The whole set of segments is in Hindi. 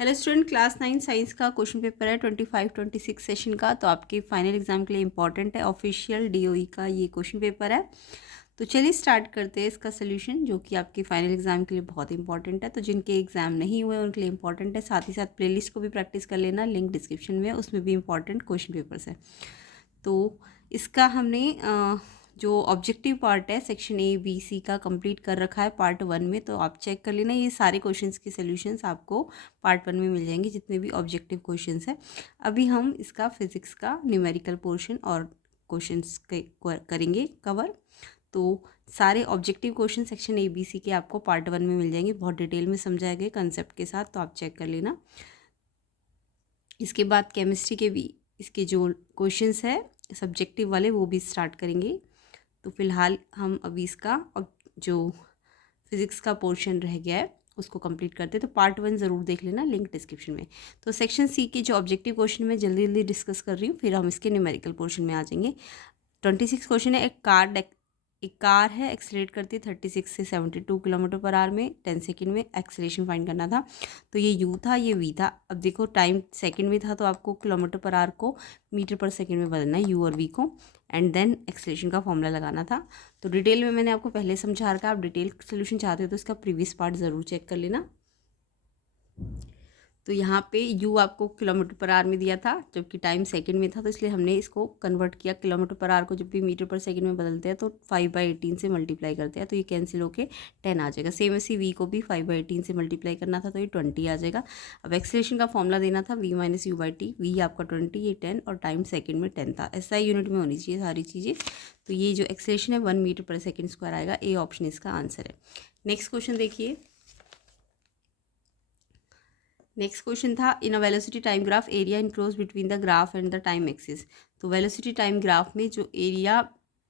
हेलो स्टूडेंट, क्लास 9 साइंस का क्वेश्चन पेपर है 25-26 सेशन का। तो आपके फाइनल एग्जाम के लिए इंपॉर्टेंट है, ऑफिशियल डीओई का ये क्वेश्चन पेपर है। तो चलिए स्टार्ट करते हैं इसका सोल्यूशन, जो कि आपके फाइनल एग्जाम के लिए बहुत इंपॉर्टेंट है। तो जिनके एग्जाम नहीं हुए उनके लिए इंपॉर्टेंट है, साथ ही साथ प्लेलिस्ट को भी प्रैक्टिस कर लेना, लिंक डिस्क्रिप्शन में है, उसमें भी इंपॉर्टेंट क्वेश्चन पेपर्स है। तो इसका हमने जो ऑब्जेक्टिव पार्ट है सेक्शन ए बी सी का कंप्लीट कर रखा है पार्ट 1 में। तो आप चेक कर लेना, ये सारे क्वेश्चंस के सॉल्यूशंस आपको पार्ट 1 में मिल जाएंगे, जितने भी ऑब्जेक्टिव क्वेश्चंस हैं। अभी हम इसका फिजिक्स का न्यूमेरिकल पोर्शन और क्वेश्चंस करेंगे कवर। तो सारे objective question section A B C के आपको पार्ट 1 में मिल जाएंगे, बहुत डिटेल में समझाए गए कंसेप्ट के साथ। तो आप चेक कर लेना। इसके बाद केमिस्ट्री के भी इसके जो क्वेश्चंस है सब्जेक्टिव वाले वो भी स्टार्ट करेंगे। तो फिलहाल हम अभी इसका जो फिज़िक्स का पोर्शन रह गया है उसको कंप्लीट करते हैं। तो पार्ट 1 ज़रूर देख लेना, लिंक डिस्क्रिप्शन में। तो सेक्शन सी के जो ऑब्जेक्टिव क्वेश्चन में जल्दी जल्दी डिस्कस कर रही हूँ, फिर हम इसके न्यूमेरिकल पोर्शन में आ जाएंगे। 26 क्वेश्चन है। एक कार है, एक्सेलरेट करती है 36 से 72 किलोमीटर पर आवर में 10 सेकंड में। एक्सेलरेशन फाइंड करना था। तो ये यू था, ये वी था। अब देखो टाइम सेकंड में था, तो आपको किलोमीटर पर आवर को मीटर पर सेकंड में बदलना है, यू और वी को, एंड देन एक्सेलरेशन का फॉर्मूला लगाना था। तो डिटेल में मैंने आपको पहले समझा रखा है। आप डिटेल सोल्यूशन चाहते हो तो इसका प्रीवियस पार्ट ज़रूर चेक कर लेना। तो यहाँ पे u आपको किलोमीटर पर आवर में दिया था, जबकि टाइम सेकंड में था, तो इसलिए हमने इसको कन्वर्ट किया किलोमीटर पर आवर को। जब भी मीटर पर सेकंड में बदलते हैं तो 5/18 से मल्टीप्लाई करते हैं, तो ये कैंसिल होके 10 आ जाएगा। सेम ऐसे v को भी 5/18 से मल्टीप्लाई करना था, तो ये 20 आ जाएगा। अब एक्सेलरेशन का फॉर्मूला देना था v - u/t। v आपका 20, ये 10, और टाइम सेकेंड में 10 था। SI यूनिट में होनी चाहिए सारी चीज़ें। तो ये जो एक्सेलरेशन है 1 मीटर पर सेकेंड स्क्वायर आएगा। ए ऑप्शन इसका आंसर है। नेक्स्ट क्वेश्चन देखिए। नेक्स्ट क्वेश्चन था, in a velocity time graph area enclosed between the graph and the time axis. तो वेलोसिटी टाइम ग्राफ में जो एरिया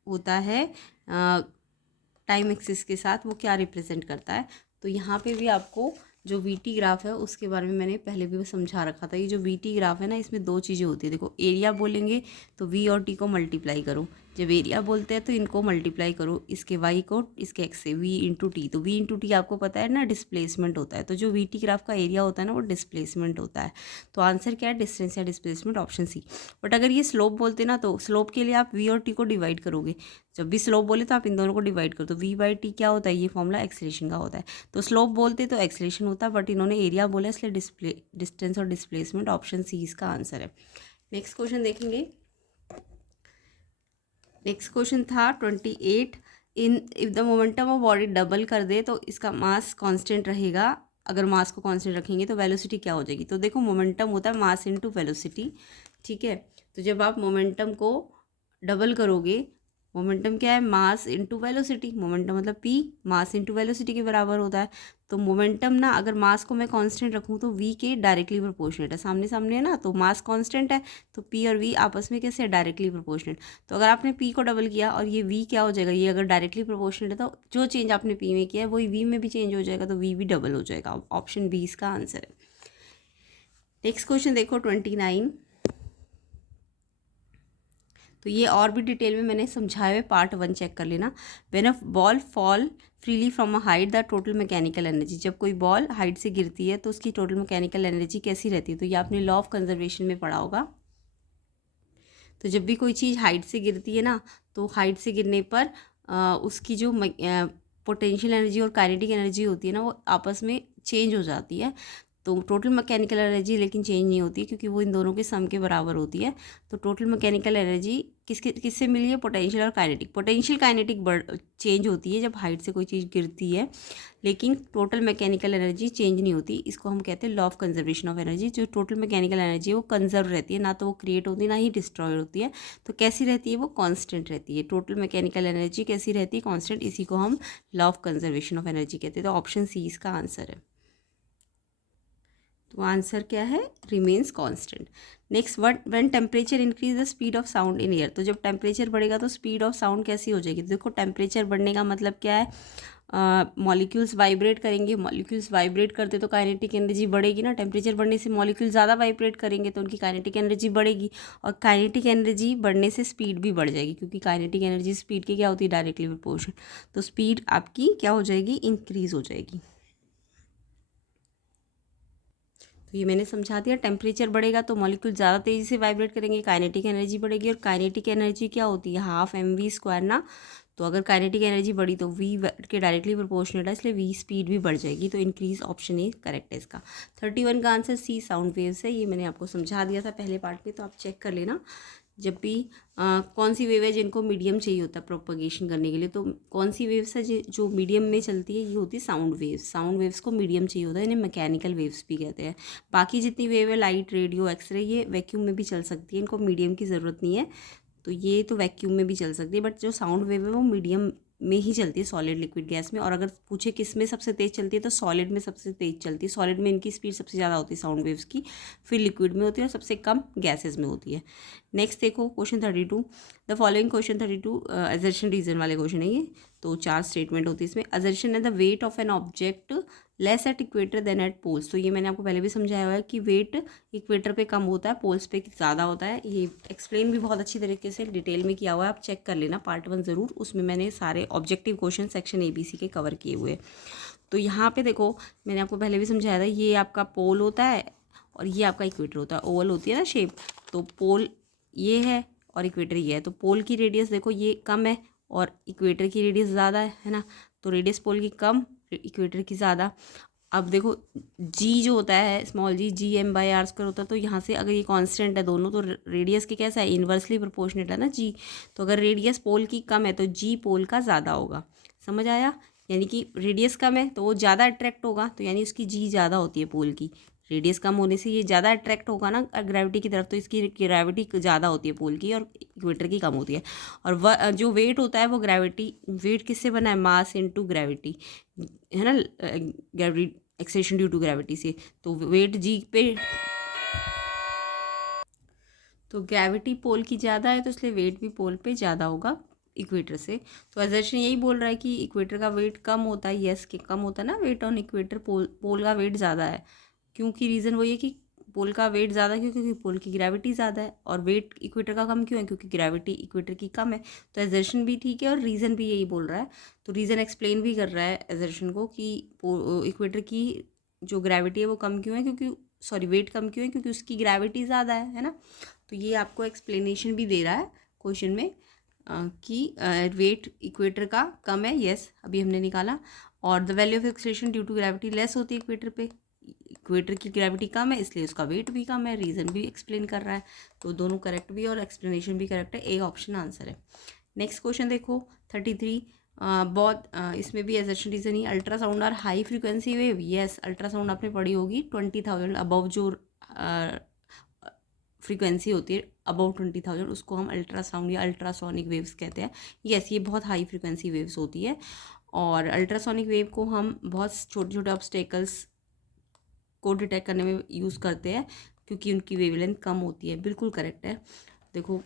होता है टाइम एक्सिस के साथ, वो क्या रिप्रेजेंट करता है। तो यहाँ पे भी आपको जो वीटी ग्राफ है उसके बारे में मैंने पहले भी समझा रखा था। ये जो वीटी ग्राफ है ना, इसमें दो चीज़ें होती है। देखो, एरिया बोलेंगे तो वी और टी को मल्टीप्लाई करो, जब एरिया बोलते हैं तो इनको मल्टीप्लाई करो, इसके वाई को इसके एक्स से, वी इंटू टी। तो वी इंटू टी आपको पता है ना, डिस्प्लेसमेंट होता है। तो जो वी टी ग्राफ का एरिया होता है ना, वो डिस्प्लेसमेंट होता है। तो आंसर क्या है, डिस्टेंस या डिस्प्लेसमेंट, ऑप्शन सी। बट अगर ये स्लोप बोलते ना, तो स्लोप के लिए आप वी और टी को डिवाइड करोगे। जब भी स्लोप बोले तो आप इन दोनों को डिवाइड करो। तो v/t क्या होता है, ये फॉर्मूला एक्सेलरेशन का होता है। तो स्लोप बोलते तो एक्सेलरेशन होता, बट इन्होंने एरिया बोला इसलिए डिस्टेंस और डिस्प्लेसमेंट, ऑप्शन सी इसका आंसर है। नेक्स्ट क्वेश्चन देखेंगे। नेक्स्ट क्वेश्चन था 28। If the momentum of body double कर दे तो इसका मास कांस्टेंट रहेगा। अगर मास को कांस्टेंट रखेंगे तो वेलोसिटी क्या हो जाएगी। तो देखो, मोमेंटम होता है मास इनटू वेलोसिटी, ठीक है। तो जब आप मोमेंटम को डबल करोगे, मोमेंटम क्या है, मास इनटू वेलोसिटी। मोमेंटम मतलब p, मास इनटू वेलोसिटी के बराबर होता है। तो मोमेंटम ना, अगर मास को मैं कांस्टेंट रखूँ तो v के डायरेक्टली प्रोपोर्शनेट है, सामने सामने है ना, तो मास कांस्टेंट है, तो p और v आपस में कैसे है, डायरेक्टली प्रोपोर्शनेट। तो अगर आपने p को डबल किया और ये v क्या हो जाएगा, ये अगर डायरेक्टली प्रोपोर्शनेट है तो जो चेंज आपने p में किया है वही v में भी चेंज हो जाएगा, तो v भी डबल हो जाएगा। ऑप्शन बी इसका आंसर है। नेक्स्ट क्वेश्चन देखो 29। तो ये और भी डिटेल में मैंने समझाया हुआ, पार्ट 1 चेक कर लेना। When a ball fall freely from a height the total mechanical energy. जब कोई बॉल हाइट से गिरती है तो उसकी टोटल मैकेनिकल एनर्जी कैसी रहती है। तो ये आपने लॉ ऑफ कंजर्वेशन में पढ़ा होगा। तो जब भी कोई चीज़ हाइट से गिरती है ना, तो हाइट से गिरने पर उसकी जो पोटेंशियल एनर्जी और काइनेटिक एनर्जी होती है ना, वो आपस में चेंज हो जाती है। तो टोटल मैकेनिकल एनर्जी लेकिन चेंज नहीं होती, क्योंकि वो इन दोनों के सम के बराबर होती है। तो टोटल मैकेनिकल एनर्जी किससे मिली है, पोटेंशियल और काइनेटिक। पोटेंशियल काइनेटिक चेंज होती है जब हाइट से कोई चीज़ गिरती है, लेकिन टोटल मैकेनिकल एनर्जी चेंज नहीं होती। इसको हम कहते हैं law of conservation of energy. जो टोटल मैकेनिकल एनर्जी है वो कंजर्व रहती है, ना तो वो क्रिएट होती है ना ही डिस्ट्रॉय होती है। तो कैसी रहती है, वो कांस्टेंट रहती है। टोटल मैकेनिकल एनर्जी कैसी रहती है, कांस्टेंट। इसी को हम law of conservation of energy कहते हैं। तो ऑप्शन सी इसका आंसर है। तो आंसर क्या है, remains constant. Next, when temperature increase the speed of sound in air. तो जब टेम्परेचर बढ़ेगा तो स्पीड ऑफ साउंड कैसी हो जाएगी। तो देखो, टेम्परेचर बढ़ने का मतलब क्या है, मॉलिक्यूल्स वाइब्रेट करेंगे। मॉलिक्यूल्स वाइब्रेट करते तो काइनेटिक एनर्जी बढ़ेगी ना। टेम्परेचर बढ़ने से मॉलिक्यूल ज़्यादा वाइब्रेट करेंगे तो उनकी काइनेटिक एनर्जी बढ़ेगी, और काइनेटिक एनर्जी बढ़ने से स्पीड भी बढ़ जाएगी, क्योंकि काइनेटिक एनर्जी स्पीड की क्या होती है, डायरेक्टली प्रोपोर्शन। तो स्पीड आपकी क्या हो जाएगी, इंक्रीज हो जाएगी। तो ये मैंने समझा दिया। टेम्परेचर बढ़ेगा तो मॉलिक्यूल ज़्यादा तेज़ी से वाइब्रेट करेंगे, काइनेटिक एनर्जी बढ़ेगी। और काइनेटिक एनर्जी क्या होती है? हाफ mv² ना। तो अगर काइनेटिक एनर्जी बढ़ी तो v के डायरेक्टली प्रोपोर्शनल है, इसलिए v स्पीड भी बढ़ जाएगी। तो इंक्रीज ऑप्शन ए करेक्ट है इसका। 31 का आंसर सी साउंड वेव्स है। ये मैंने आपको समझा दिया था पहले पार्ट में, तो आप चेक कर लेना। जब भी कौन सी वेव है जिनको मीडियम चाहिए होता है प्रोपगेशन करने के लिए, तो कौन सी वेव्स है जो मीडियम में चलती है, ये होती है साउंड वेव्स। साउंड वेव्स को मीडियम चाहिए होता है, इन्हें मैकेनिकल वेव्स भी कहते हैं। बाकी जितनी वेव है, लाइट, रेडियो, एक्सरे, ये वैक्यूम में भी चल सकती है, इनको मीडियम की ज़रूरत नहीं है। तो ये तो वैक्यूम में भी चल सकती है, बट जो साउंड वेव है वो मीडियम में ही चलती है, सॉलिड, लिक्विड, गैस में। और अगर पूछे किस में सबसे तेज़ चलती है, तो सॉलिड में सबसे तेज़ चलती है। सॉलिड में इनकी स्पीड सबसे ज़्यादा होती है साउंड वेव्स की, फिर लिक्विड में होती है और सबसे कम गैसेज में होती है। नेक्स्ट देखो question 32। The following question 32 assertion reason वाले क्वेश्चन है ये। तो 4 स्टेटमेंट होती है इसमें। असर्शन है the weight of an object less at equator than at poles. तो ये मैंने आपको पहले भी समझाया हुआ है कि वेट इक्वेटर पे कम होता है, पोल्स पे ज़्यादा होता है। ये एक्सप्लेन भी बहुत अच्छी तरीके से डिटेल में किया हुआ है, आप चेक कर लेना पार्ट 1 ज़रूर। उसमें मैंने सारे ऑब्जेक्टिव क्वेश्चन सेक्शन ABC के कवर किए हुए। तो यहाँ पे देखो, मैंने आपको पहले भी समझाया था, ये आपका पोल होता है और ये आपका इक्वेटर होता है। ओवल होती है ना शेप, तो पोल ये है और इक्वेटर ये है। तो पोल की रेडियस देखो ये कम है और इक्वेटर की रेडियस ज़्यादा है ना। तो रेडियस पोल की कम, इक्वेटर की ज़्यादा। अब देखो जी जो होता है, स्मॉल जी m/r² होता है। तो यहाँ से अगर ये कांस्टेंट है दोनों, तो रेडियस के कैसा है? इन्वर्सली प्रोपोर्शनेट है ना जी। तो अगर रेडियस पोल की कम है तो जी पोल का ज़्यादा होगा। समझ आया? यानी कि रेडियस कम है तो वो ज़्यादा अट्रैक्ट होगा, तो यानी उसकी जी ज़्यादा होती है पोल की। रेडियस कम होने से ये ज़्यादा अट्रैक्ट होगा ना ग्रेविटी की तरफ, तो इसकी ग्रेविटी ज़्यादा होती है पोल की और इक्वेटर की कम होती है। और जो वेट होता है वो ग्रेविटी, वेट किससे बना है? मास इनटू ग्रेविटी, है ना। Gravity, acceleration due to gravity से। तो वेट जी पे, तो ग्रेविटी पोल की ज़्यादा है तो इसलिए वेट भी पोल पे ज़्यादा होगा इक्वेटर से। तो असर्शन यही बोल रहा है कि इक्वेटर का वेट कम होता है। यस, कि कम होता है ना वेट ऑन इक्वेटर, पोल का वेट ज़्यादा है। क्योंकि रीज़न वो ये कि पोल का वेट ज़्यादा क्यों? क्योंकि पोल की ग्रेविटी ज़्यादा है। और वेट इक्वेटर का कम क्यों है? क्योंकि ग्रेविटी इक्वेटर की कम है। तो असर्शन भी ठीक है और रीज़न भी यही बोल रहा है। तो रीज़न एक्सप्लेन भी कर रहा है असर्शन को कि इक्वेटर की जो ग्रेविटी है वो कम क्यों है, क्योंकि सॉरी वेट कम क्यों है, क्योंकि उसकी ग्रेविटी ज़्यादा है ना। तो ये आपको एक्सप्लेनेशन भी दे रहा है क्वेश्चन में कि वेट इक्वेटर का कम है। यस, अभी हमने निकाला। और the value of acceleration due to gravity less होती है इक्वेटर पे, इक्वेटर की ग्रेविटी कम है इसलिए उसका वेट भी कम है। रीज़न भी एक्सप्लेन कर रहा है। तो दोनों करेक्ट भी और एक्सप्लेनेशन भी करेक्ट है। ए ऑप्शन आंसर है। नेक्स्ट क्वेश्चन देखो 33। बहुत इसमें भी असर्शन रीजन ही, अल्ट्रासाउंड और high frequency wave. Yes, ultrasound आपने पढ़ी होगी, 20,000 अबव जो फ्रीक्वेंसी होती है अबव 20,000, उसको हम अल्ट्रासाउंड या अल्ट्रासोनिक वेव्स कहते हैं। यस, ये बहुत हाई फ्रीक्वेंसी वेव्स होती है। और अल्ट्रासोनिक वेव को हम बहुत छोटे छोटे ऑब्स्टेकल्स को डिटेक्ट करने में यूज़ करते हैं क्योंकि उनकी वेवलेंथ कम होती है। बिल्कुल करेक्ट है। देखो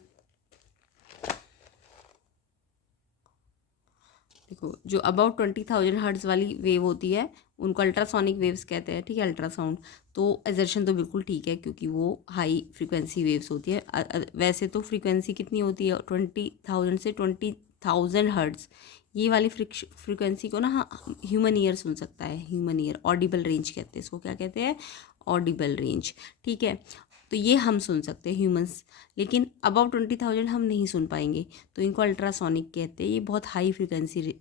जो अबाउट 20,000 हर्ट्ज़ वाली वेव होती है उनको अल्ट्रासोनिक वेव्स कहते हैं, ठीक है, अल्ट्रासाउंड। तो असर्शन तो बिल्कुल ठीक है क्योंकि वो हाई फ्रीक्वेंसी वेव्स होती है। वैसे तो फ्रीक्वेंसी कितनी होती है? 20,000 से 20,000 हर्ट्ज़। ये वाली फ्रीक्वेंसी को ना ह्यूमन ईयर सुन सकता है। ह्यूमन ईयर, ऑडिबल रेंज कहते हैं इसको। क्या कहते हैं? ऑडिबल रेंज, ठीक है। तो ये हम सुन सकते हैं ह्यूमंस, लेकिन अबाउट 20,000 हम नहीं सुन पाएंगे, तो इनको अल्ट्रासोनिक कहते हैं। ये बहुत हाई फ्रीक्वेंसी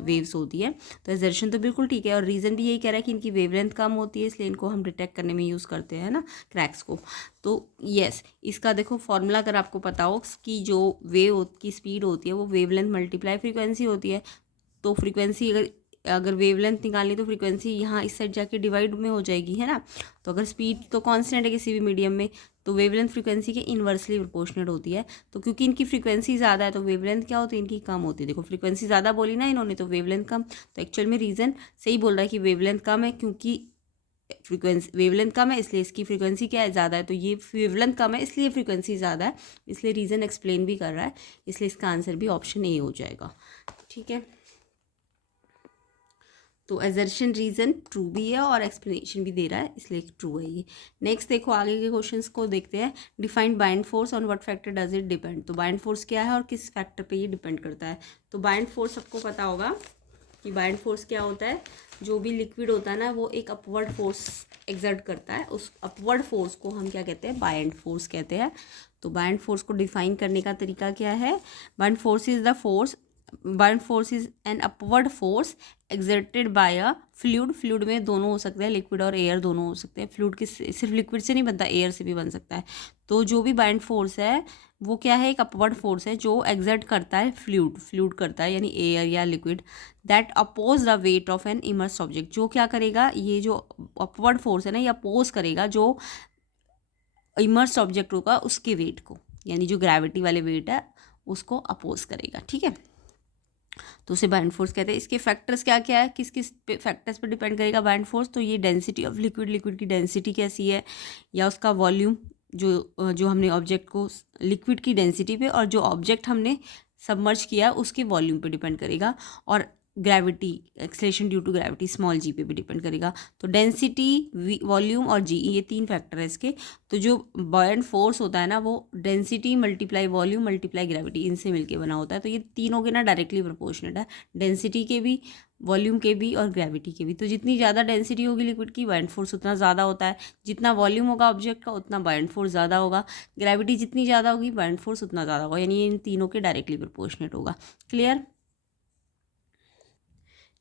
वेव्स होती है। तो असर्शन तो बिल्कुल ठीक है और रीज़न भी यही कह रहा है कि इनकी वेवलेंथ कम होती है इसलिए इनको हम डिटेक्ट करने में यूज़ करते हैं ना, क्रैक्स को। तो यस, इसका देखो फॉर्मूला अगर आपको पता हो कि जो वेव की स्पीड होती है वो वेवलेंथ मल्टीप्लाई फ्रीक्वेंसी होती है। तो फ्रीक्वेंसी अगर वेवलेंथ निकालनी तो फ्रीक्वेंसी यहाँ इस साइड जाके डिवाइड में हो जाएगी, है ना। तो अगर स्पीड तो कांस्टेंट है किसी भी मीडियम में, तो वेवलेंथ फ्रीक्वेंसी के इन्वर्सली प्रोपोर्शनल होती है। तो क्योंकि इनकी फ्रीक्वेंसी ज़्यादा है तो वेवलेंथ क्या होती है? इनकी कम होती है। देखो फ्रीक्वेंसी ज़्यादा बोली ना इन्होंने, तो वेवलेंथ कम। तो एक्चुअल में रीज़न सही बोल रहा है कि वेवलेंथ कम है क्योंकि फ्रीक्वेंसी, वेवलेंथ कम है इसलिए इसकी फ्रीक्वेंसी क्या है? ज़्यादा है। तो ये वेवलेंथ कम है इसलिए फ्रीक्वेंसी ज़्यादा है, इसलिए रीज़न एक्सप्लेन भी कर रहा है, इसलिए इसका आंसर भी ऑप्शन ए हो जाएगा, ठीक है। तो असर्शन रीज़न ट्रू भी है और एक्सप्लेनेशन भी दे रहा है इसलिए ट्रू है ये। नेक्स्ट देखो आगे के क्वेश्चंस को देखते हैं। Defined bind force on what factor does it depend. तो बाइंड फोर्स क्या है और किस फैक्टर पे ये डिपेंड करता है? तो बाइंड फोर्स सबको पता होगा कि बाइंड फोर्स क्या होता है। जो भी लिक्विड होता है ना वो एक अपवर्ड फोर्स एक्सर्ट करता है, उस अपवर्ड फोर्स को हम क्या कहते हैं, बायंट फोर्स कहते हैं। तो बायंट फोर्स को डिफाइन करने का तरीका क्या है, buoyant force is the force, buoyant force is an upward force exerted by a fluid, fluid में दोनों हो सकते हैं, लिक्विड और एयर दोनों हो सकते हैं, फ्लूइड के सिर्फ लिक्विड से नहीं बनता, एयर से भी बन सकता है। तो जो भी बायंट फोर्स है वो क्या है, एक अपवर्ड फोर्स है जो एक्सर्ट करता है फ्लूइड, फ्लूइड करता है यानी एयर या liquid, that oppose the weight of an immerse object. जो क्या करेगा, ये जो अपवर्ड फोर्स है ना ये अपोज करेगा जो इमर्स ऑब्जेक्ट होगा उसके वेट को, यानी जो ग्रेविटी वाले वेट है उसको अपोज करेगा, ठीक है। तो उसे बायंट फोर्स कहते हैं। इसके फैक्टर्स क्या क्या है, किस किस फैक्टर्स पर डिपेंड करेगा बायंट फोर्स, तो ये डेंसिटी ऑफ लिक्विड, लिक्विड की डेंसिटी कैसी है, या उसका वॉल्यूम, जो हमने ऑब्जेक्ट को लिक्विड की डेंसिटी पे और जो ऑब्जेक्ट हमने सबमर्ज किया उसके वॉल्यूम पे डिपेंड करेगा, और gravity, acceleration due to gravity small G पे भी डिपेंड करेगा। तो डेंसिटी, वॉल्यूम और जी, ये 3 फैक्टर है इसके। तो जो बॉयंट फोर्स होता है ना वो density multiply volume multiply gravity, इनसे मिलके बना होता है। तो ये तीनों के ना डायरेक्टली प्रोपोर्शनेट है, डेंसिटी के भी, वॉल्यूम के भी और ग्रेविटी के भी। तो जितनी ज़्यादा डेंसिटी होगी लिक्विड की बायंट फोर्स उतना ज़्यादा होता है, जितना वॉल्यूम होगा ऑब्जेक्ट का उतना बायंट फोर्स ज़्यादा होगा, ग्रेविटी जितनी ज़्यादा होगी बायंट फोर्स उतना ज़्यादा होगा, यानी इन तीनों के डायरेक्टली प्रोपोर्शनेट होगा। क्लियर।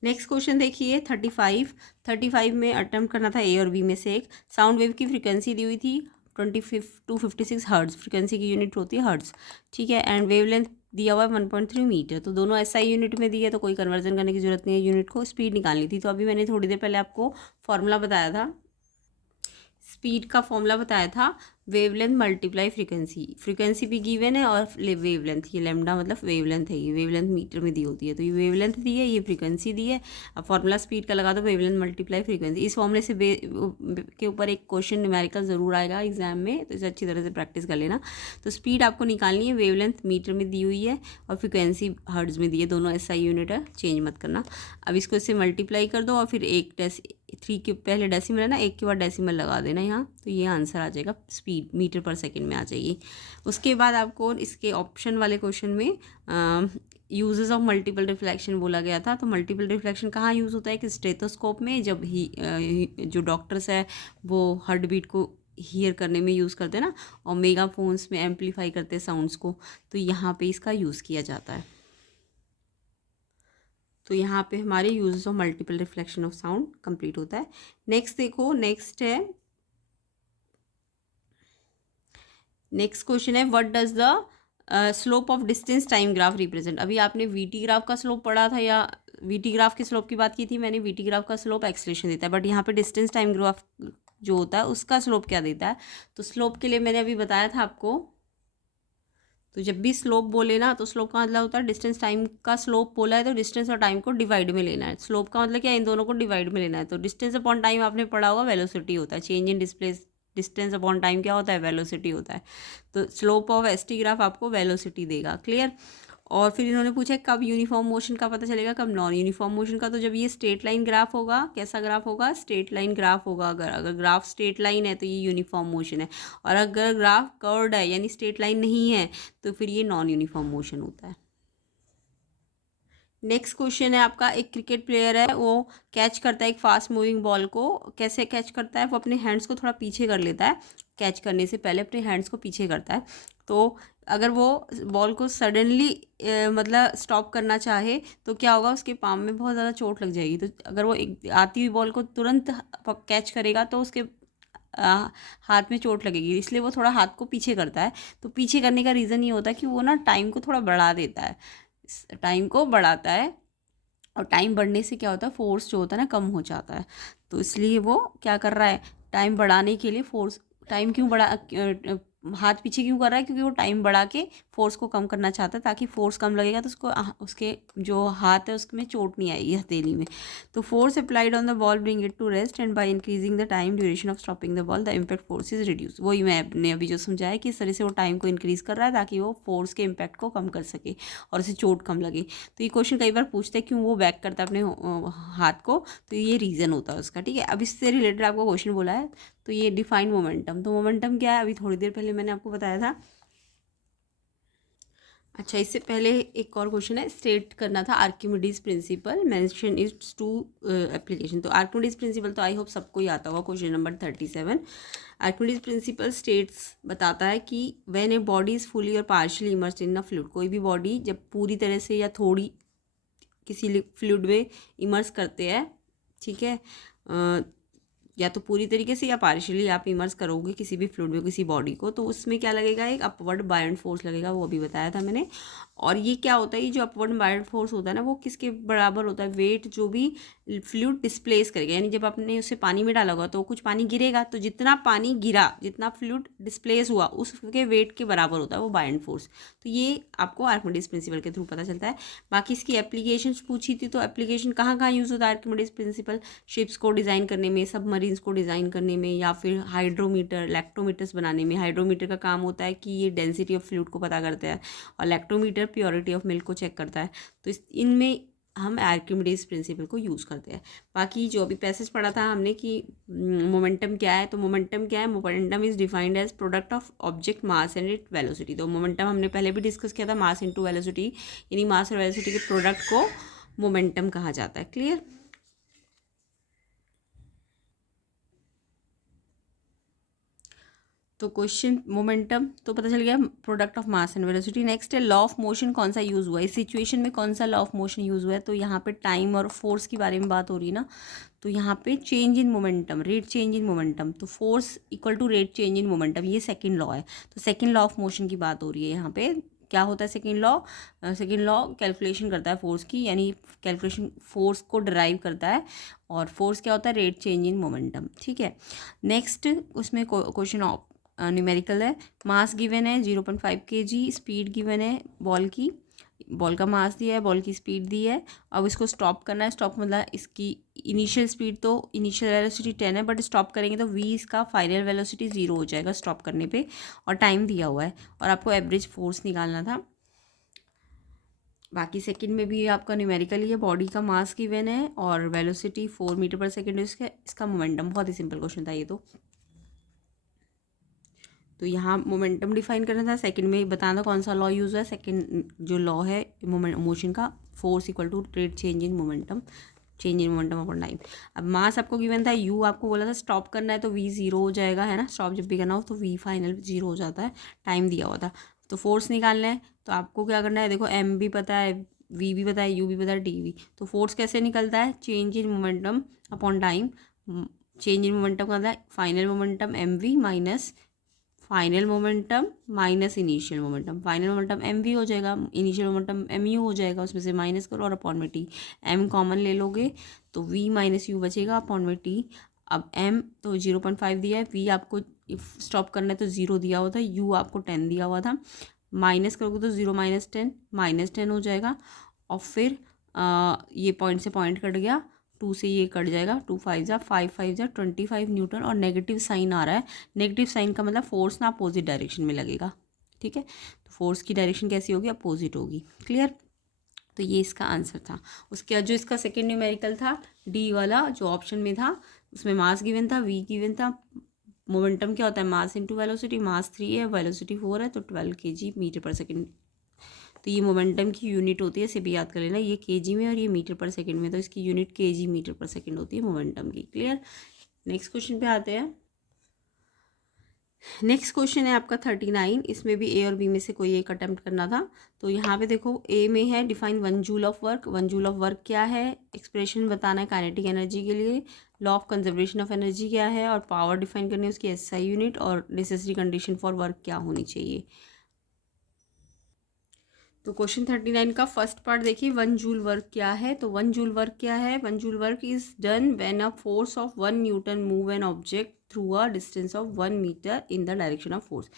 नेक्स्ट क्वेश्चन देखिए 35 में अटेम्प्ट करना था ए और बी में से एक। साउंड वेव की फ्रीक्वेंसी दी हुई थी 256 हर्ट्ज, फ्रीक्वेंसी की यूनिट होती है हर्ट्ज, ठीक है। एंड वेवलेंथ दिया हुआ है 1.3 मीटर, तो दोनों एसआई यूनिट में दी है तो कोई कन्वर्जन करने की जरूरत नहीं है, यूनिट को स्पीड निकालनी थी। तो अभी मैंने थोड़ी देर पहले आपको फॉर्मूला बताया था, स्पीड का फॉर्मूला बताया था, वेवलेंथ मल्टीप्लाई फ्रीक्वेंसी, फ्रीक्वेंसी भी गिवन है और वेवलेंथ, ये लैम्डा मतलब वेवलेंथ है, ये वेवलेंथ मीटर में दी होती है, तो ये वेवलेंथ दी है, ये फ्रीक्वेंसी दी है। अब फॉर्मूला स्पीड का लगा दो, वेवलेंथ मल्टीप्लाई फ्रीक्वेंसी। इस फॉर्मूले से के ऊपर एक क्वेश्चन न्यूमेरिकल ज़रूर आएगा एग्जाम में, तो इसे अच्छी तरह से प्रैक्टिस कर लेना। तो स्पीड आपको निकालनी है, वेवलेंथ मीटर में दी हुई है और फ्रीक्वेंसी हर्ट्ज में दी है, दोनों एसआई यूनिट है, चेंज मत करना। अब इसको इससे मल्टीप्लाई कर दो और फिर 3 के पहले डेसिमल है ना, 1 के बाद डेसिमल लगा देना यहाँ, तो ये आंसर आ जाएगा, स्पीड मीटर पर सेकंड में आ जाएगी। उसके बाद आपको इसके ऑप्शन वाले क्वेश्चन में यूजेस ऑफ मल्टीपल रिफ्लेक्शन बोला गया था। तो मल्टीपल रिफ्लेक्शन कहाँ यूज़ होता है कि स्टेथोस्कोप में, जब जो डॉक्टर्स है वो हार्ट बीट को हियर करने में यूज़ करते हैं ना, और मेगाफोन्स में एम्पलीफाई करते हैं साउंड्स को, तो यहाँ पे इसका यूज़ किया जाता है। तो यहाँ पे हमारे uses of multiple reflection of sound complete होता है। नेक्स्ट देखो, नेक्स्ट क्वेश्चन है what does the slope of distance time graph represent. अभी आपने वीटी ग्राफ का स्लोप पढ़ा था, या वीटी ग्राफ के स्लोप की बात की थी मैंने, वीटी ग्राफ का स्लोप एक्सेलरेशन देता है, बट यहाँ पे डिस्टेंस टाइम ग्राफ जो होता है उसका स्लोप क्या देता है। तो स्लोप के लिए मैंने अभी बताया था आपको, तो जब भी स्लोप बोले ना तो स्लोप का मतलब होता है डिस्टेंस टाइम का स्लोप बोला है तो डिस्टेंस और टाइम को डिवाइड में लेना है। स्लोप का मतलब क्या है, इन दोनों को डिवाइड में लेना है। तो डिस्टेंस अपॉन टाइम आपने पढ़ा होगा, वेलोसिटी होता है, चेंज इन डिस्टेंस अपॉन टाइम क्या होता है, वेलोसिटी होता है। तो स्लोप ऑफ एसटी ग्राफ आपको वेलोसिटी देगा। क्लियर। और फिर इन्होंने पूछा कब यूनिफॉर्म मोशन का पता चलेगा, कब नॉन यूनिफॉर्म मोशन का। तो जब ये स्ट्रेट लाइन ग्राफ होगा, कैसा ग्राफ होगा, स्ट्रेट लाइन ग्राफ होगा। अगर ग्राफ स्ट्रेट लाइन है तो ये यूनिफॉर्म मोशन है, और अगर ग्राफ कर्व्ड है यानी स्ट्रेट लाइन नहीं है तो फिर ये नॉन यूनिफॉर्म मोशन होता है। नेक्स्ट क्वेश्चन है आपका, एक क्रिकेट प्लेयर है वो कैच करता है एक फास्ट मूविंग बॉल को। कैसे कैच करता है, वो अपने हैंड्स को थोड़ा पीछे कर लेता है, कैच करने से पहले अपने हैंड्स को पीछे करता है। तो अगर वो बॉल को सडनली मतलब स्टॉप करना चाहे तो क्या होगा, उसके पाम में बहुत ज़्यादा चोट लग जाएगी। तो अगर वो एक आती हुई बॉल को तुरंत कैच करेगा तो उसके हाथ में चोट लगेगी, इसलिए वो थोड़ा हाथ को पीछे करता है। तो पीछे करने का रीज़न ये होता है कि वो ना टाइम को थोड़ा बढ़ा देता है, टाइम को बढ़ाता है, और टाइम बढ़ने से क्या होता है, फोर्स जो होता है ना कम हो जाता है। तो इसलिए वो क्या कर रहा है, टाइम बढ़ाने के लिए फोर्स, टाइम क्यों बढ़ा, हाथ पीछे क्यों कर रहा है, क्योंकि वो टाइम बढ़ा के फोर्स को कम करना चाहता है, ताकि फोर्स कम लगेगा तो उसको उसके जो हाथ है उसमें चोट नहीं आएगी हथेली में। तो force applied on the ball bring it to rest and by increasing the time duration of stopping the ball the impact force is reduce. वही मैंने अभी जो समझाया कि इस तरह से वो टाइम को इंक्रीज कर रहा है ताकि वो फोर्स के इम्पैक्ट को कम कर सके और उसे चोट कम लगे। तो ये क्वेश्चन कई बार पूछते हैं क्यों वो बैक करता है अपने हाथ को, तो ये रीज़न होता है उसका। ठीक है, अब इससे रिलेटेड आपको क्वेश्चन बोला है, तो ये डिफाइन मोमेंटम। तो मोमेंटम क्या है, अभी थोड़ी देर पहले मैंने आपको बताया था। अच्छा, इससे पहले एक और क्वेश्चन है, स्टेट करना था Archimedes principle, mention its two application. तो आर्किमिडीज प्रिंसिपल तो आई होप सबको ही आता होगा। Question number 37, Archimedes principle states बताता है कि when a body is fully और partially immersed in a fluid, कोई भी बॉडी जब पूरी तरह से या थोड़ी किसी फ्लूइड में इमर्स करते हैं, ठीक है, या तो पूरी तरीके से या पार्शियली आप इमर्स करोगे किसी भी फ्लूइड में किसी बॉडी को, तो उसमें क्या लगेगा, एक अपवर्ड बायंट फोर्स लगेगा, वो अभी बताया था मैंने। और ये क्या होता है, ये जो अपवर्ड बायंट फोर्स होता है ना, वो किसके बराबर होता है, वेट जो भी फ्लूइड डिस्प्लेस करेगा, यानी जब आपने उसे पानी में डाला होगा तो कुछ पानी गिरेगा, तो जितना पानी गिरा, जितना फ्लूइड डिस्प्लेस हुआ, उसके वेट के बराबर होता है वो बायंट फोर्स। तो ये आपको आर्किमिडीज प्रिंसिपल के थ्रू पता चलता है। बाकी इसकी एप्लीकेशंस पूछी थी, तो एप्लीकेशन कहाँ कहाँ यूज़ होता है आर्किमिडीज प्रिंसिपल, शिप्स को डिज़ाइन करने में, सबमरीन्स को डिज़ाइन करने में, या फिर हाइड्रोमीटर लैक्टोमीटर्स बनाने में। हाइड्रोमीटर का काम होता है कि ये डेंसिटी ऑफ फ्लूइड को पता करता है, और लैक्टोमीटर प्योरिटी ऑफ मिल्क को चेक करता है। तो इनमें हम आर्किमिडीज प्रिंसिपल को यूज़ करते हैं। बाकी जो अभी पैसेज पढ़ा था हमने कि मोमेंटम क्या है, तो मोमेंटम क्या है, momentum is defined as product of object mass and it velocity. तो मोमेंटम हमने पहले भी डिस्कस किया था, मास इनटू वेलोसिटी, यानी मास और वेलोसिटी के प्रोडक्ट को मोमेंटम कहा जाता है। क्लियर। तो क्वेश्चन मोमेंटम तो पता चल गया, product of mass and velocity. Next है लॉ ऑफ मोशन कौन सा यूज़ हुआ है, इस सिचुएशन में कौन सा लॉ ऑफ मोशन यूज़ हुआ है, तो यहाँ पे टाइम और फोर्स के बारे में बात हो रही है ना, तो यहाँ पे change in momentum, rate change in momentum, तो force equal to rate change in momentum, ये सेकंड लॉ है। तो सेकंड लॉ ऑफ मोशन की बात हो रही है यहाँ पे। क्या होता है second law, second law calculation करता है फोर्स की, यानी कैलकुलेशन फोर्स को डिराइव करता है, और फोर्स क्या होता है, रेट चेंज इन मोमेंटम। ठीक है। नेक्स्ट उसमें क्वेश्चन न्यूमेरिकल है, मास गिवन है 0.5 kg, स्पीड गिवन है बॉल की, बॉल का मास दिया है, बॉल की स्पीड दी है। अब इसको स्टॉप करना है, स्टॉप मतलब इसकी इनिशियल स्पीड, तो इनिशियल वेलोसिटी 10 है, बट स्टॉप करेंगे तो v इसका फाइनल वेलोसिटी 0 हो जाएगा स्टॉप करने पे, और टाइम दिया हुआ है, और आपको एवरेज फोर्स निकालना था। बाकी सेकंड में भी आपका न्यूमेरिकल ही है, बॉडी का मास गिवन है और वेलोसिटी 4 मीटर पर सेकेंड है इसका मोमेंटम। बहुत ही सिंपल क्वेश्चन था ये तो यहाँ मोमेंटम डिफाइन करना था, सेकंड में बताना था कौन सा लॉ यूज़ है, सेकंड जो लॉ है मोशन का, force equal to rate change in momentum, change in momentum upon time. अब मास आपको गिवन था, यू आपको बोला था स्टॉप करना है तो वी 0 हो जाएगा, है ना, स्टॉप जब भी करना हो तो वी फाइनल 0 हो जाता है, टाइम दिया हुआ था। तो फोर्स निकालना है तो आपको क्या करना है, देखो एम भी पता है, वी भी पता है, यू भी पता है, डी भी। तो फोर्स कैसे निकलता है, change in momentum upon time, change in momentum का होता है final momentum M V minus final momentum minus initial momentum, final momentum M V हो जाएगा, इनिशियल मोमेंटम एम यू हो जाएगा, उसमें से माइनस करो और अपॉन में टी, एम कॉमन ले लोगे तो वी माइनस यू बचेगा अपॉन में टी। अब एम तो 0.5 दिया है, वी आपको स्टॉप करना है तो 0 दिया हुआ था, यू आपको 10 दिया हुआ था, माइनस करोगे तो 0 माइनस 10 माइनस 10 हो जाएगा, और फिर ये पॉइंट से पॉइंट कट गया, 2 से ये कट जाएगा, 2 5 जा 5 5 जा 25 न्यूटन, और नेगेटिव साइन आ रहा है, नेगेटिव साइन का मतलब फोर्स ना अपोजिट डायरेक्शन में लगेगा। ठीक है, तो फोर्स की डायरेक्शन कैसी होगी, अपोजिट होगी। क्लियर। तो ये इसका आंसर था। उसके बाद जो इसका सेकेंड न्यूमेरिकल था, डी वाला जो ऑप्शन में था, उसमें मास गिवन था, वी गिवन था, मोमेंटम क्या होता है, मास इंटू वेलोसिटी, मास 3 है, वेलोसिटी 4 है, तो 12 kg मीटर पर सेकेंड। तो ये मोमेंटम की यूनिट होती है, इसे भी याद कर लेना, ये केजी में और ये मीटर पर सेकंड में, तो इसकी यूनिट केजी मीटर पर सेकंड होती है मोमेंटम की। क्लियर। नेक्स्ट क्वेश्चन पे आते हैं। नेक्स्ट क्वेश्चन है आपका 39, इसमें भी ए और बी में से कोई एक अटेम्प्ट करना था। तो यहाँ पे देखो ए में है define 1 joule of work, 1 joule of work क्या है, एक्सप्रेशन बताना है काइनेटिक एनर्जी के लिए, law of conservation of energy क्या है, और पावर डिफाइन करनी है उसकी एसआई यूनिट, और नेसेसरी कंडीशन फॉर वर्क क्या होनी चाहिए। तो क्वेश्चन 39 का फर्स्ट पार्ट देखिए, 1 जूल वर्क क्या है। तो 1 जूल वर्क क्या है, 1 joule work is done when a force of 1 newton move an object through a distance of 1 metre in the direction of force.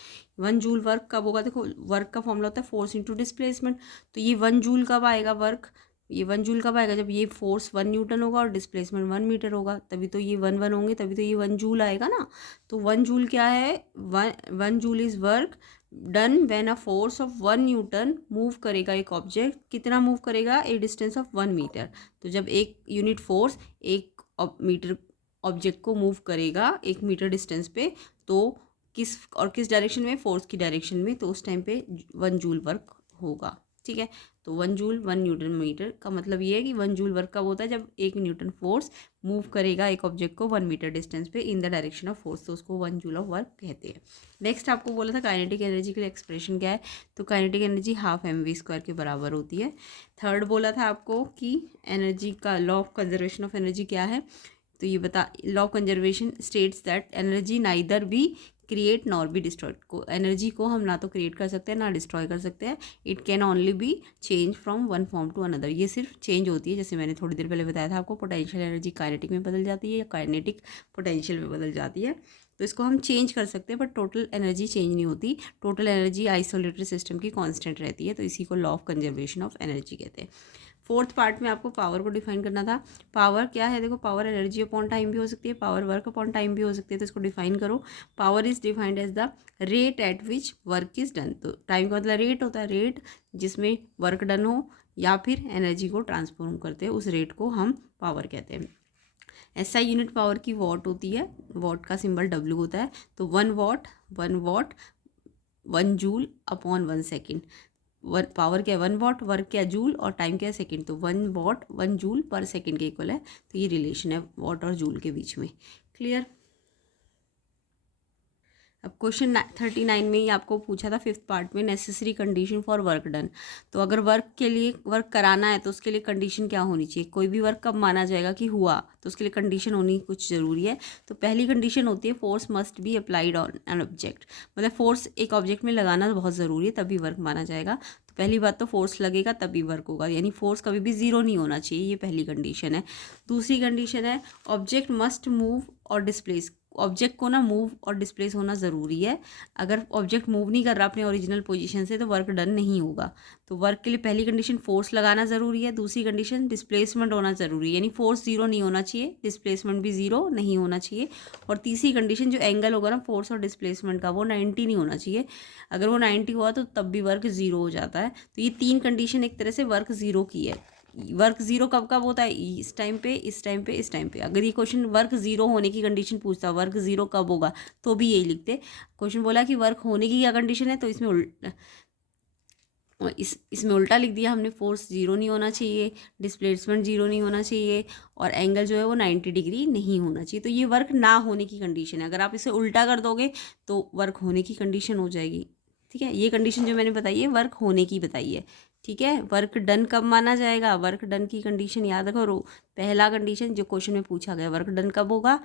1 joule work कब होगा, देखो वर्क का फॉर्मूला होता है फोर्स इंटू डिस्प्लेसमेंट। तो ये 1 जूल कब आएगा वर्क, ये 1 जूल कब आएगा, जब ये फोर्स 1 न्यूटन होगा और डिस्प्लेसमेंट 1 मीटर होगा, तभी तो ये 1 1 होंगे, तभी तो ये 1 जूल आएगा ना। तो 1 जूल क्या है, 1 joule is work done when a force of 1 newton move करेगा एक ऑब्जेक्ट, कितना मूव करेगा, ए डिस्टेंस ऑफ 1 मीटर। तो जब एक यूनिट फोर्स एक मीटर ऑब्जेक्ट को मूव करेगा 1 मीटर डिस्टेंस पे, तो किस डायरेक्शन में, फोर्स की डायरेक्शन में, तो उस टाइम पे 1 जूल वर्क होगा। ठीक है, तो 1 जूल 1 न्यूटन मीटर का मतलब ये है कि 1 जूल वर्क कब होता है, जब 1 न्यूटन फोर्स मूव करेगा एक ऑब्जेक्ट को 1 मीटर डिस्टेंस पे इन द डायरेक्शन ऑफ फोर्स, तो उसको 1 जूल ऑफ वर्क कहते हैं। नेक्स्ट आपको बोला था काइनेटिक एनर्जी के लिए एक्सप्रेशन क्या है, तो काइनेटिक एनर्जी हाफ mv² के बराबर होती है। थर्ड बोला था आपको कि एनर्जी का law of conservation of energy क्या है, तो ये बता, law of conservation states that energy neither be create nor be destroy, को एनर्जी को हम ना तो क्रिएट कर सकते हैं ना डिस्ट्रॉय कर सकते हैं, it can only be change from one form to another, ये सिर्फ चेंज होती है, जैसे मैंने थोड़ी देर पहले बताया था आपको, पोटेंशियल एनर्जी काइनेटिक में बदल जाती है या काइनेटिक पोटेंशियल में बदल जाती है, तो इसको हम चेंज कर सकते हैं बट टोटल एनर्जी चेंज नहीं होती, टोटल एनर्जी आइसोलेटेड सिस्टम की कांस्टेंट रहती है, तो इसी को law of conservation of energy कहते हैं। फोर्थ पार्ट में आपको पावर को डिफाइन करना था। पावर क्या है, देखो पावर एनर्जी अपॉन टाइम भी हो सकती है, पावर वर्क अपॉन टाइम भी हो सकती है, तो इसको डिफाइन करो। Power is defined as the rate at which work is done, तो टाइम का मतलब रेट होता है, रेट जिसमें वर्क डन हो या फिर एनर्जी को ट्रांसफॉर्म करते हैं, उस रेट को हम पावर कहते हैं। ऐसा यूनिट पावर की वॉट होती है, वॉट का सिंबल W होता है, तो 1 what 1 joule upon 1 second. Power क्या है 1 वॉट, वर्क क्या जूल और टाइम क्या है सेकेंड, तो 1 वॉट 1 जूल पर सेकेंड के इक्वल है, तो ये रिलेशन है वॉट और जूल के बीच में। क्लियर। अब क्वेश्चन 39 में ही आपको पूछा था फिफ्थ पार्ट में, necessary condition for work done, तो अगर वर्क के लिए वर्क कराना है तो उसके लिए कंडीशन क्या होनी चाहिए, कोई भी वर्क कब माना जाएगा कि हुआ, तो उसके लिए कंडीशन होनी कुछ ज़रूरी है। तो पहली कंडीशन होती है force must be applied on an object, मतलब फोर्स एक ऑब्जेक्ट में लगाना बहुत ज़रूरी है तभी वर्क माना जाएगा। तो पहली बात तो फोर्स लगेगा तभी वर्क होगा, यानी फोर्स कभी भी ज़ीरो नहीं होना चाहिए, ये पहली कंडीशन है। दूसरी कंडीशन है ऑब्जेक्ट मस्ट मूव और डिस्प्लेस, ऑब्जेक्ट को ना मूव और डिस्प्लेस होना ज़रूरी है, अगर ऑब्जेक्ट मूव नहीं कर रहा अपने ओरिजिनल पोजीशन से तो वर्क डन नहीं होगा। तो वर्क के लिए पहली कंडीशन फोर्स लगाना ज़रूरी है, दूसरी कंडीशन डिस्प्लेसमेंट होना ज़रूरी है, यानी फोर्स ज़ीरो नहीं होना चाहिए, डिस्प्लेसमेंट भी ज़ीरो नहीं होना चाहिए, और तीसरी कंडीशन जो एंगल होगा ना फोर्स और डिस्प्लेसमेंट का वो 90 नहीं होना चाहिए, अगर वो 90 हुआ तो तब भी वर्क ज़ीरो हो जाता है। तो ये तीन कंडीशन एक तरह से वर्क ज़ीरो की है। वर्क ज़ीरो कब कब होता है, इस टाइम पे इस टाइम पे इस टाइम पे। अगर ये क्वेश्चन वर्क ज़ीरो होने की कंडीशन पूछता वर्क ज़ीरो कब होगा तो भी यही लिखते। क्वेश्चन बोला कि वर्क होने की क्या कंडीशन है, तो इसमें उल्टा लिख दिया हमने, फोर्स ज़ीरो नहीं होना चाहिए, डिस्प्लेसमेंट ज़ीरो नहीं होना चाहिए, और एंगल जो है वो 90 डिग्री नहीं होना चाहिए। तो ये वर्क ना होने की कंडीशन है, अगर आप इसे उल्टा कर दोगे तो वर्क होने की कंडीशन हो जाएगी। ठीक है, ये कंडीशन जो मैंने बताई है वर्क होने की बताई है। ठीक है, वर्क डन कब माना जाएगा, वर्क डन की कंडीशन याद करो। पहला कंडीशन जो क्वेश्चन में पूछा गया, वर्क डन कब होगा,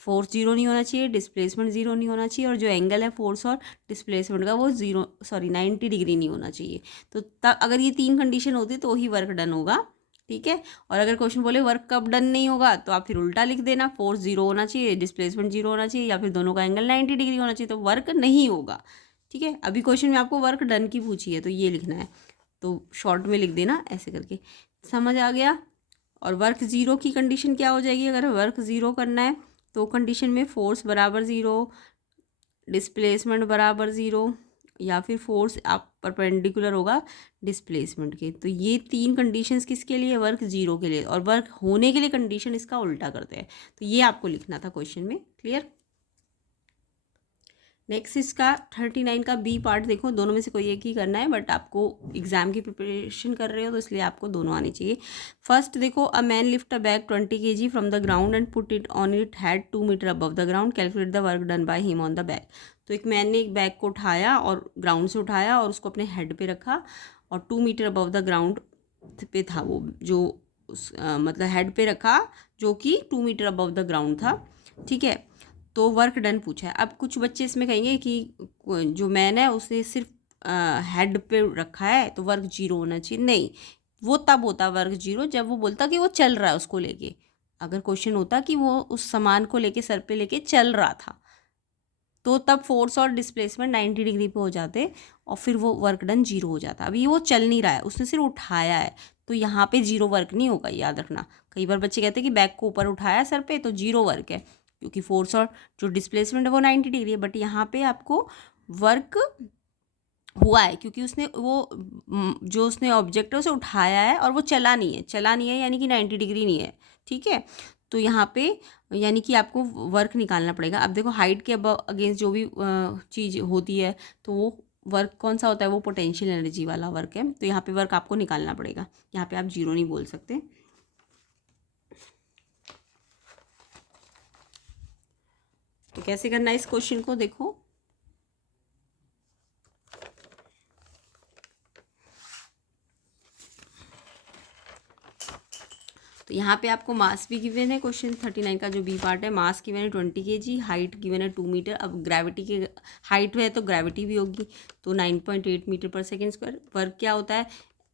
फोर्स जीरो नहीं होना चाहिए, डिस्प्लेसमेंट जीरो नहीं होना चाहिए, और जो एंगल है फोर्स और डिस्प्लेसमेंट का वो 90 डिग्री नहीं होना चाहिए। तो अगर ये तीन कंडीशन होती तो ही वर्क डन होगा। ठीक है, और अगर क्वेश्चन बोले वर्क कब डन नहीं होगा तो आप फिर उल्टा लिख देना, फोर्स जीरो होना चाहिए, डिस्प्लेसमेंट जीरो होना चाहिए, या फिर दोनों का एंगल 90 डिग्री होना चाहिए, तो वर्क नहीं होगा। ठीक है, अभी क्वेश्चन में आपको वर्क डन की पूछी है तो ये लिखना है, तो शॉर्ट में लिख देना ऐसे करके, समझ आ गया। और वर्क ज़ीरो की कंडीशन क्या हो जाएगी, अगर वर्क ज़ीरो करना है तो कंडीशन में फोर्स बराबर ज़ीरो, डिस्प्लेसमेंट बराबर ज़ीरो, या फिर फोर्स आप परपेंडिकुलर होगा डिस्प्लेसमेंट के। तो ये तीन कंडीशंस किसके लिए, वर्क ज़ीरो के लिए, और वर्क होने के लिए कंडीशन इसका उल्टा करते हैं, तो ये आपको लिखना था क्वेश्चन में। क्लियर। नेक्स्ट इसका 39 का बी पार्ट देखो, दोनों में से कोई एक ही करना है, बट आपको एग्जाम की प्रिपरेशन कर रहे हो तो इसलिए आपको दोनों आनी चाहिए। फर्स्ट देखो, a man lift a bag 20 kg from the ground and put it on it head 2 metre above the ground, calculate the work done by him on the bag. तो एक मैन ने एक बैग को उठाया और ग्राउंड से उठाया और उसको अपने हेड पे रखा, और 2 मीटर अबव द ग्राउंड पे था वो, जो मतलब हेड पे रखा जो कि 2 मीटर अबव द ग्राउंड था। ठीक है, तो वर्क डन पूछा है। अब कुछ बच्चे इसमें कहेंगे कि जो मैन है उसने सिर्फ हेड पे रखा है तो वर्क जीरो होना चाहिए, नहीं, वो तब होता वर्क जीरो जब वो बोलता कि वो चल रहा है उसको लेके। अगर क्वेश्चन होता कि वो उस सामान को लेके सर पे लेके चल रहा था तो तब फोर्स और डिस्प्लेसमेंट 90 डिग्री पे हो जाते और फिर वो वर्क डन जीरो हो जाता। अभी वो चल नहीं रहा है, उसने सिर्फ उठाया है, तो यहाँ पे जीरो वर्क नहीं होगा, याद रखना। कई बार बच्चे कहते हैं कि बैग को ऊपर उठाया सर पे तो जीरो वर्क है, क्योंकि फोर्स और जो डिस्प्लेसमेंट है वो 90 डिग्री है, बट यहाँ पे आपको वर्क हुआ है क्योंकि उसने वो जो उसने ऑब्जेक्ट है उसे उठाया है और वो चला नहीं है यानी कि 90 डिग्री नहीं है। ठीक है, तो यहाँ पे यानी कि आपको वर्क निकालना पड़ेगा। अब देखो हाइट के अगेंस्ट जो भी चीज़ होती है तो वो वर्क कौन सा होता है, वो पोटेंशियल एनर्जी वाला वर्क है, तो यहाँ पे वर्क आपको निकालना पड़ेगा, यहाँ पे आप जीरो नहीं बोल सकते। तो कैसे करना है इस क्वेश्चन को, देखो तो यहाँ पे आपको मास भी गिवन है, क्वेश्चन 39 का जो बी पार्ट है, मास गिवन है 20 kg, हाइट गिवन है 2 मीटर। अब ग्रेविटी के हाइट है तो ग्रेविटी भी होगी, तो 9.8 मीटर पर सेकेंड स्क्वायर। वर्क क्या होता है,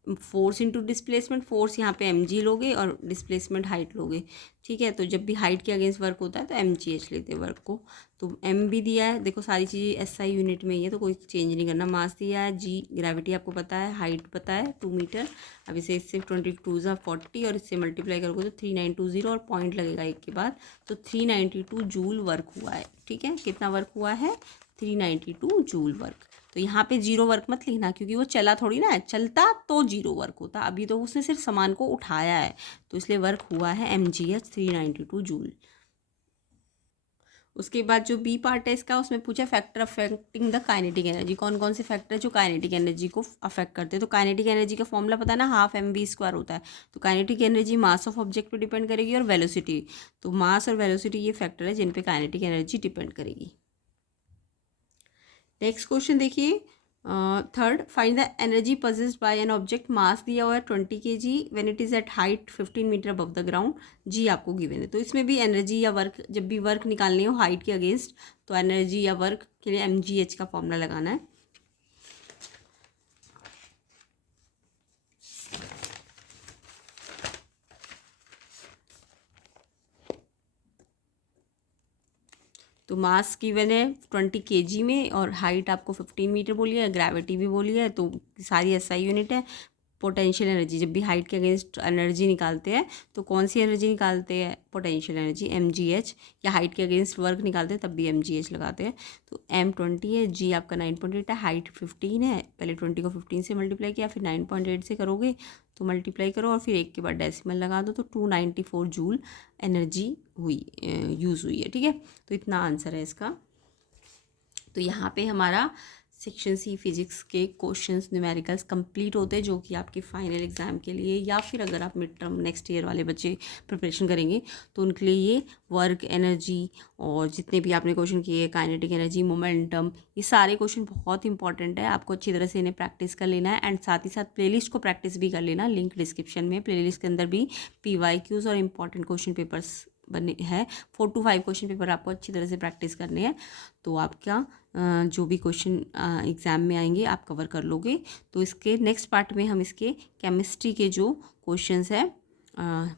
फोर्स इंटू डिस्प्लेसमेंट, फोर्स यहाँ पे mg लोगे और डिस्प्लेसमेंट हाइट लोगे, ठीक है। तो जब भी हाइट के अगेंस्ट वर्क होता है तो mgh लेते हैं वर्क को। तो m भी दिया है, देखो सारी चीज़ें SI यूनिट में ही है तो कोई चेंज नहीं करना। मास दिया है, g ग्रेविटी आपको पता है, हाइट पता है 2 मीटर। अब इसे इससे 22 और इससे मल्टीप्लाई करोगे तो 3920 और पॉइंट लगेगा एक के बाद, तो 392 जूल वर्क हुआ है, ठीक है। कितना वर्क हुआ है, 392 जूल वर्क। तो यहाँ पे जीरो वर्क मत लिखना, क्योंकि वो चला थोड़ी ना है, चलता तो जीरो वर्क होता, अभी तो उसने सिर्फ सामान को उठाया है, तो इसलिए वर्क हुआ है mgh 392 जूल। उसके बाद जो बी पार्ट है इसका, उसमें पूछा factor affecting the kinetic energy, कौन कौन से फैक्टर है जो काइनेटिक एनर्जी को अफेक्ट करते हैं। तो काइनेटिक एनर्जी का फॉर्मूला पता है ना, हाफ mv² होता है। तो kinetic energy mass of object पे डिपेंड करेगी और वेलोसिटी, तो मास और वेलोसिटी ये फैक्टर है जिन पे काइनेटिक एनर्जी डिपेंड करेगी। नेक्स्ट क्वेश्चन देखिए, third, find the energy possessed by an object, mass दिया हुआ है 20 kg when it is at height 15 metre above the ground, G आपको गिवन है। तो इसमें भी एनर्जी या वर्क, जब भी वर्क निकालनी हो हाइट के अगेंस्ट, तो एनर्जी या वर्क के लिए mgh का फॉर्मूला लगाना है। तो मास गिवन है 20 kg में और हाइट आपको 15 मीटर बोली है, ग्रेविटी भी बोली है, तो सारी SI यूनिट है। पोटेंशियल एनर्जी, जब भी हाइट के अगेंस्ट एनर्जी निकालते हैं तो कौन सी एनर्जी निकालते हैं, पोटेंशियल एनर्जी mgh, या हाइट के अगेंस्ट वर्क निकालते हैं तब भी mgh लगाते हैं। तो m 20 है, g आपका 9.8 है, हाइट 15 है, पहले 20 को 15 से मल्टीप्लाई किया, फिर 9.8 से करोगे तो मल्टीप्लाई करो और फिर एक के बाद डेसिमल लगा दो, तो 294 जूल एनर्जी हुई, यूज़ हुई है, ठीक है। तो इतना आंसर है इसका। तो यहाँ पे हमारा सेक्शन सी फिजिक्स के क्वेश्चंस न्यूमेरिकल्स कंप्लीट होते हैं, जो कि आपके फाइनल एग्जाम के लिए, या फिर अगर आप मिड टर्म नेक्स्ट ईयर वाले बच्चे प्रिपरेशन करेंगे तो उनके लिए ये वर्क, एनर्जी और जितने भी आपने क्वेश्चन किए, काइनेटिक एनर्जी, मोमेंटम, ये सारे क्वेश्चन बहुत इंपॉर्टेंट है। आपको अच्छी तरह से इन्हें प्रैक्टिस कर लेना है एंड साथ ही साथ प्लेलिस्ट को प्रैक्टिस भी कर लेना। लिंक डिस्क्रिप्शन में, प्लेलिस्ट के अंदर भी PYQs और इंपॉर्टेंट क्वेश्चन पेपर्स बने हैं। 4 to 5 क्वेश्चन पेपर आपको अच्छी तरह से प्रैक्टिस करने हैं, तो आपका जो भी क्वेश्चन एग्ज़ाम में आएंगे आप कवर कर लोगे। तो इसके नेक्स्ट पार्ट में हम इसके केमिस्ट्री के जो क्वेश्चंस है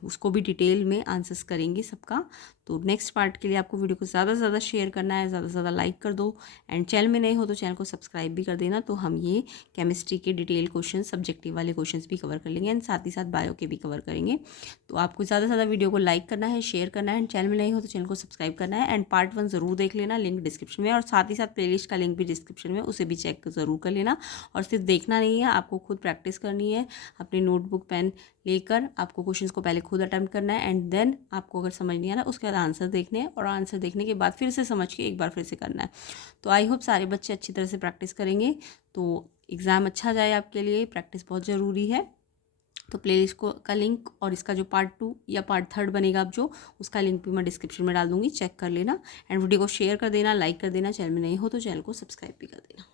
उसको भी डिटेल में आंसर्स करेंगे सबका। तो नेक्स्ट पार्ट के लिए आपको वीडियो को ज़्यादा से ज़्यादा शेयर करना है, ज़्यादा से ज़्यादा लाइक कर दो एंड चैनल में नए हो तो चैनल को सब्सक्राइब भी कर देना। तो हम ये केमिस्ट्री के डिटेल क्वेश्चन, सब्जेक्टिव वाले क्वेश्चंस भी कवर कर लेंगे एंड साथ ही साथ बायो के भी कवर करेंगे। तो आपको ज़्यादा से ज़्यादा वीडियो को लाइक करना है, शेयर करना है एंड चैनल में नए हो तो चैनल को सब्सक्राइब करना है एंड पार्ट 1 ज़रूर देख लेना, लिंक डिस्क्रिप्शन में, और साथ ही साथ प्लेलिस्ट का लिंक भी डिस्क्रिप्शन में, उसे भी चेक ज़रूर कर लेना। और सिर्फ देखना नहीं है, आपको खुद प्रैक्टिस करनी है। अपनी नोटबुक पेन लेकर आपको क्वेश्चंस को पहले खुद अटेम्प्ट करना है एंड देन आपको अगर समझ नहीं आ रहा उसके बाद आंसर देखने हैं और आंसर देखने के बाद फिर से समझ के एक बार फिर से करना है। तो आई होप सारे बच्चे अच्छी तरह से प्रैक्टिस करेंगे तो एग्ज़ाम अच्छा जाए आपके लिए। प्रैक्टिस बहुत ज़रूरी है। तो प्लेलिस्ट को का लिंक और इसका जो पार्ट 2 या पार्ट 3 बनेगा अब जो, उसका लिंक भी मैं डिस्क्रिप्शन में डाल दूँगी, चेक कर लेना एंड वीडियो को शेयर कर देना, लाइक कर देना। चैनल में नहीं हो तो चैनल को सब्सक्राइब भी कर देना।